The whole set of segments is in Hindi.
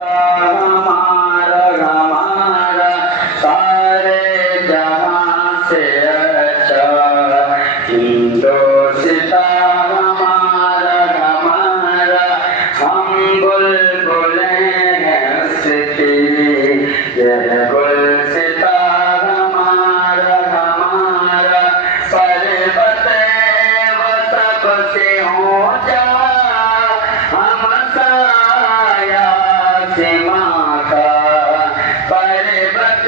हमारा हमारा सारे जहां से अच्छा हिंदोस्ता हमारा हमारा हम बुलबुलें हैं उसकी यह गुलसिता हमारा हमारा पर्वत वो सबसे ऊंचा हम साया माँ का पर्वत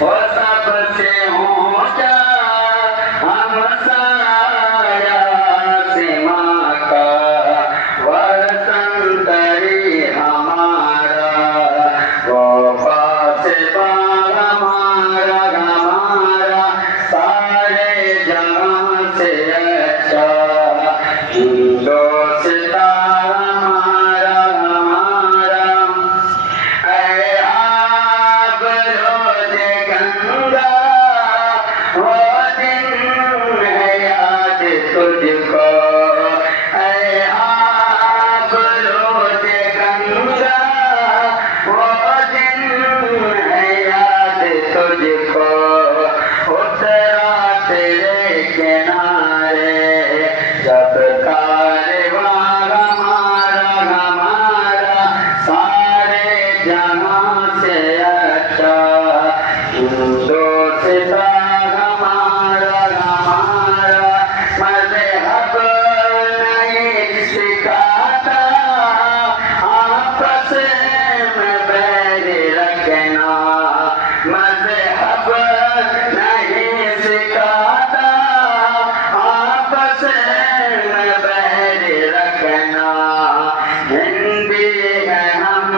वो सबसे ऊंचा हम साया माँ का वसंतरी हमारा वो फासिबा हमारा हमारा सारे जहां से अच्छा हिंदोस्ता तुझको ऐ आप रोज गंगा वो दिन है याद तुझको उतरा तेरे किनारे जब कारवां हमारा हमारा सारे जहां से अच्छा हिंदोस्ता हमारा हमारा मज़हब नहीं सिखाता आपस में बैर रखना मज़हब नहीं सिखाता आपस में बैर रखना हिंदी है हम